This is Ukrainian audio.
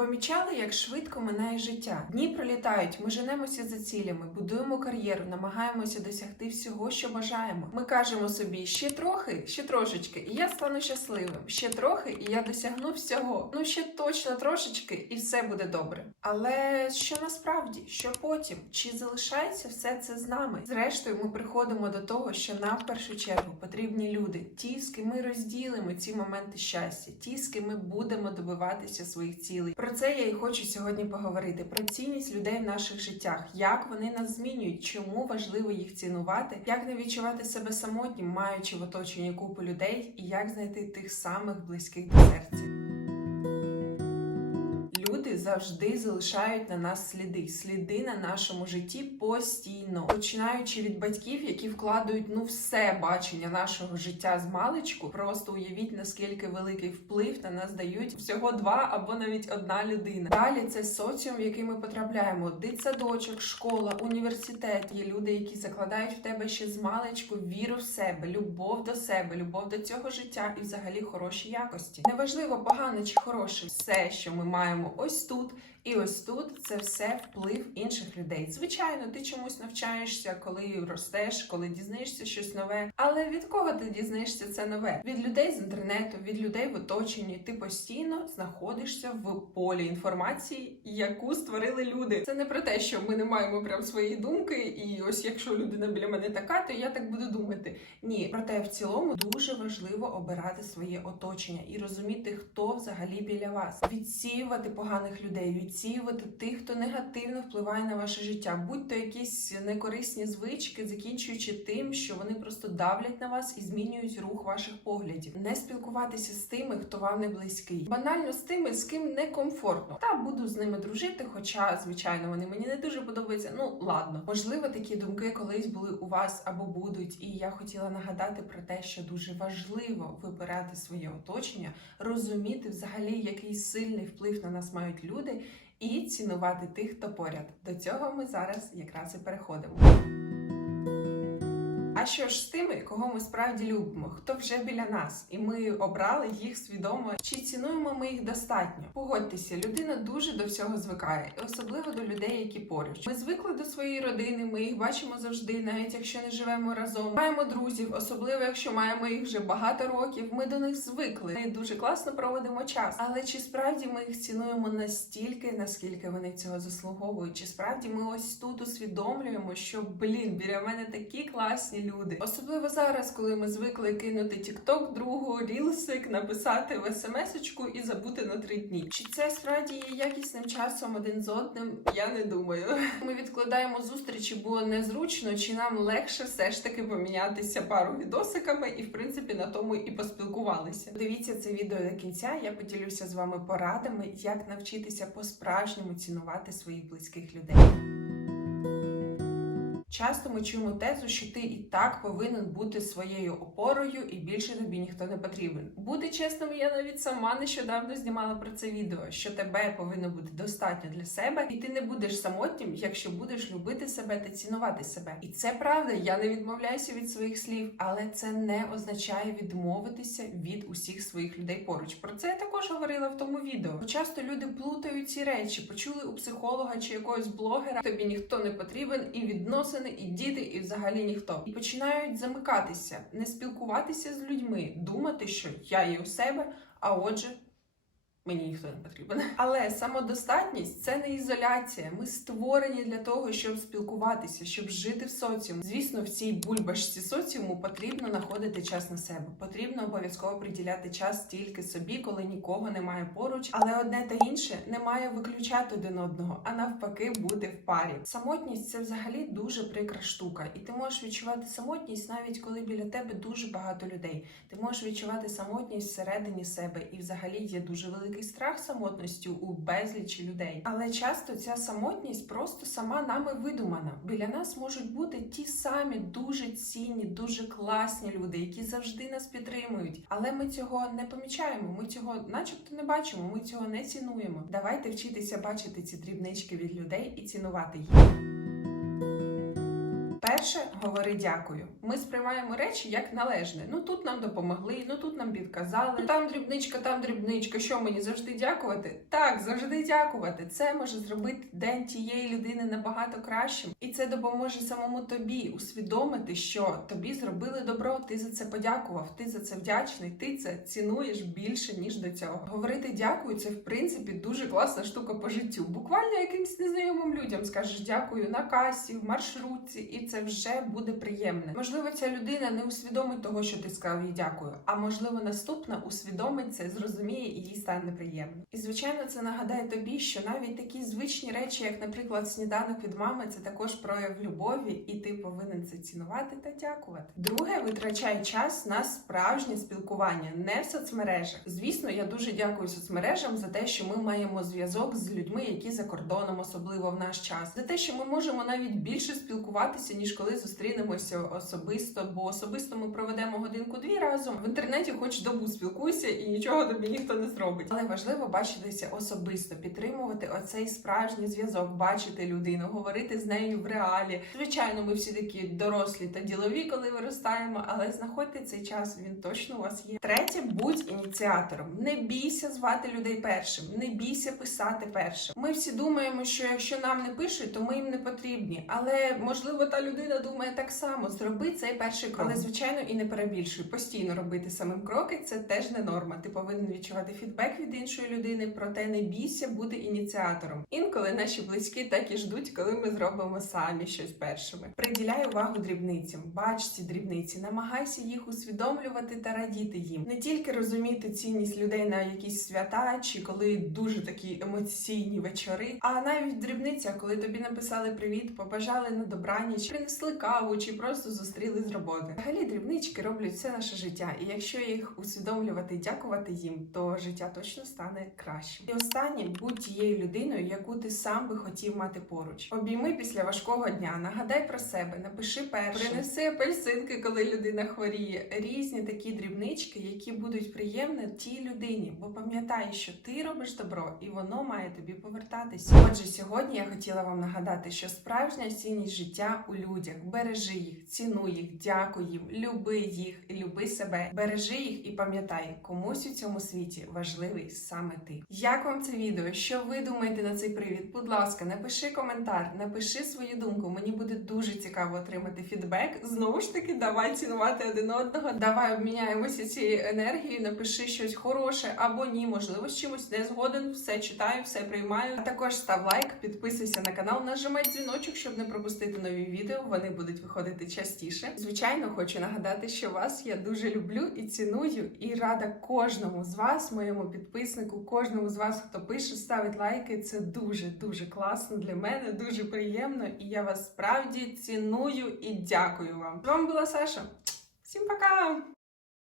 помічали, як швидко минає життя? Дні пролітають, ми женемося за цілями, будуємо кар'єру, намагаємося досягти всього, що бажаємо. Ми кажемо собі ще трохи, ще трошечки, і я стану щасливим. Ще трохи, і я досягну всього. Ну ще точно трошечки, і все буде добре. Але що насправді, що потім? Чи залишається все це з нами? Зрештою, ми приходимо до того, що нам в першу чергу потрібні люди, ті, з ким ми розділимо ці моменти щастя, ті, з ким ми будемо добиватися своїх цілей. Про це я і хочу сьогодні поговорити: про цінність людей в наших життях, як вони нас змінюють, чому важливо їх цінувати, як не відчувати себе самотнім, маючи в оточенні купу людей, і як знайти тих самих близьких до серця. Завжди залишають на нас сліди, сліди на нашому житті постійно, починаючи від батьків, які вкладають ну все бачення нашого життя з маличку. Просто уявіть наскільки великий вплив на нас дають всього два або навіть одна людина. Далі це соціум, в який ми потрапляємо: дитсадочок, школа, університет. Є люди, які закладають в тебе ще з маличку віру в себе, любов до себе, любов до цього життя і взагалі хороші якості. Неважливо, погане чи хороше, все, що ми маємо ось тут. суд І ось тут це все вплив інших людей. Звичайно, ти чомусь навчаєшся, коли ростеш, коли дізнаєшся щось нове. Але від кого ти дізнаєшся це нове? Від людей з інтернету, від людей в оточенні. Ти постійно знаходишся в полі інформації, яку створили люди. Це не про те, що ми не маємо прям свої думки, і ось якщо людина біля мене така, то я так буду думати. Ні, проте в цілому дуже важливо обирати своє оточення і розуміти, хто взагалі біля вас, відсіювати поганих людей, відсіювати тих, хто негативно впливає на ваше життя, будь то якісь некорисні звички, закінчуючи тим, що вони просто давлять на вас і змінюють рух ваших поглядів. Не спілкуватися з тими, хто вам не близький, банально з тими, з ким некомфортно. Та буду з ними дружити, хоча, звичайно, вони мені не дуже подобаються. Ну ладно, можливо, такі думки колись були у вас або будуть. І я хотіла нагадати про те, що дуже важливо вибирати своє оточення, розуміти взагалі, який сильний вплив на нас мають люди, і цінувати тих, хто поряд. До цього ми зараз якраз і переходимо. А що ж з тими, кого ми справді любимо, хто вже біля нас, і ми обрали їх свідомо, чи цінуємо ми їх достатньо? Погодьтеся, людина дуже до всього звикає, і особливо до людей, які поруч. Ми звикли до своєї родини, ми їх бачимо завжди, навіть якщо не живемо разом. Маємо друзів, особливо якщо маємо їх вже багато років. Ми до них звикли. Ми дуже класно проводимо час. Але чи справді ми їх цінуємо настільки, наскільки вони цього заслуговують? Чи справді ми ось тут усвідомлюємо, що блін, біля мене такі класні люди, особливо зараз, коли ми звикли кинути TikTok другу, рілсик, написати в смс-очку і забути на три дні. Чи це справді є якісним часом один з одним? Я не думаю. Ми відкладаємо зустрічі, бо незручно, чи нам легше все ж таки помінятися пару відосиками, і в принципі на тому і поспілкувалися. Дивіться це відео до кінця. Я поділюся з вами порадами, як навчитися по-справжньому цінувати своїх близьких людей. Часто ми чуємо тезу, що ти і так повинен бути своєю опорою, і більше тобі ніхто не потрібен. Бути чесним, я навіть сама нещодавно знімала про це відео, що тебе повинно бути достатньо для себе, і ти не будеш самотнім, якщо будеш любити себе та цінувати себе. І це правда, я не відмовляюся від своїх слів, але це не означає відмовитися від усіх своїх людей поруч. Про це я також говорила в тому відео. Бо часто люди плутають ці речі, почули у психолога чи якогось блогера, тобі ніхто не потрібен, і відносини, і діти, і взагалі ніхто. І починають замикатися, не спілкуватися з людьми, думати, що я є у себе, а отже. Мені ніхто не потрібен. Але самодостатність це не ізоляція. Ми створені для того, щоб спілкуватися, щоб жити в соціумі. Звісно, в цій бульбашці соціуму потрібно знаходити час на себе. Потрібно обов'язково приділяти час тільки собі, коли нікого немає поруч. Але одне та інше не має виключати один одного, а навпаки, бути в парі. Самотність це взагалі дуже прикра штука, і ти можеш відчувати самотність навіть коли біля тебе дуже багато людей. Ти можеш відчувати самотність всередині себе, і взагалі є дуже великий страх самотності у безлічі людей. Але часто ця самотність просто сама нами видумана. Біля нас можуть бути ті самі дуже цінні, дуже класні люди, які завжди нас підтримують. Але ми цього не помічаємо. Ми цього, начебто, не бачимо. Ми цього не цінуємо. Давайте вчитися бачити ці дрібнички від людей і цінувати їх. Перше, говори дякую. Ми сприймаємо речі як належне. Ну тут нам допомогли, ну тут нам підказали. Ну, там дрібничка, там дрібничка. Що мені завжди дякувати? Так, завжди дякувати. Це може зробити день тієї людини набагато кращим, і це допоможе самому тобі усвідомити, що тобі зробили добро. Ти за це подякував. Ти за це вдячний. Ти це цінуєш більше ніж до цього. Говорити дякую, це в принципі дуже класна штука по життю. Буквально якимсь незнайомим людям скажеш дякую на касі, в маршрутці, і це вже буде приємне. Можливо, ця людина не усвідомить того, що ти сказав їй дякую. А можливо, наступна усвідомить це, зрозуміє і їй стане приємно. І звичайно, це нагадає тобі, що навіть такі звичні речі, як, наприклад, сніданок від мами, це також прояв любові, і ти повинен це цінувати та дякувати. Друге, витрачай час на справжнє спілкування, не в соцмережах. Звісно, я дуже дякую соцмережам за те, що ми маємо зв'язок з людьми, які за кордоном, особливо в наш час, за те, що ми можемо навіть більше спілкуватися, ніж коли зустрінемося особисто, бо особисто ми проведемо годинку-дві разом. В інтернеті хоч добу спілкуйся і нічого тобі ніхто не зробить. Але важливо бачитися особисто, підтримувати оцей справжній зв'язок, бачити людину, говорити з нею в реалі. Звичайно, ми всі такі дорослі та ділові, коли виростаємо, але знаходьте цей час, він точно у вас є. Третє, будь ініціатором. Не бійся звати людей першим, не бійся писати першим. Ми всі думаємо, що якщо нам не пишуть, то ми їм не потрібні. Але можливо та людина думає так само. Зроби цей перший крок. Але звичайно і не перебільшуй. Постійно робити самим кроки це теж не норма. Ти повинен відчувати фідбек від іншої людини, проте не бійся бути ініціатором. Інколи наші близькі так і ждуть, коли ми зробимо самі щось першими. Приділяй увагу дрібницям, бач ці дрібниці, намагайся їх усвідомлювати та радіти їм. Не тільки розуміти цінність людей на якісь свята чи коли дуже такі емоційні вечори, а навіть в дрібницях, коли тобі написали привіт, побажали на добраніч, принесли каву чи просто зустріли з роботи. Взагалі дрібнички роблять все наше життя, і якщо їх усвідомлювати і дякувати їм, то життя точно стане кращим. І останнє будь тією людиною, яку ти сам би хотів мати поруч. Обійми після важкого дня, нагадай про себе, напиши першим, принеси апельсинки, коли людина хворіє. Різні такі дрібнички, які будуть приємні тій людині. Бо пам'ятай, що ти робиш добро, і воно має тобі повертатися. Отже, сьогодні я хотіла вам нагадати, що справжня цінність життя у людях. Бережи їх, цінуй їх, дякуй їм, люби їх, люби себе. Бережи їх і пам'ятай, комусь у цьому світі важливий саме ти. Як вам це відео? Що ви думаєте на цей привід? Будь ласка, напиши коментар, напиши свою думку. Мені буде дуже цікаво отримати фідбек. Знову ж таки, давай цінувати один одного. Давай обміняємося цією енергією. Напиши щось хороше або ні, можливо, з чимось не згоден. Все читаю, все приймаю. А також став лайк, підписуйся на канал, нажимай дзвіночок, щоб не пропустити нові відео. Вони будуть виходити частіше. Звичайно, хочу нагадати, що вас я дуже люблю і ціную, і рада кожному з вас, моєму підписнику, кожному з вас, хто пише, ставить лайки. Це дуже дуже класно для мене, дуже приємно, і я вас справді ціную і дякую вам. З вами була Саша. Всім пока!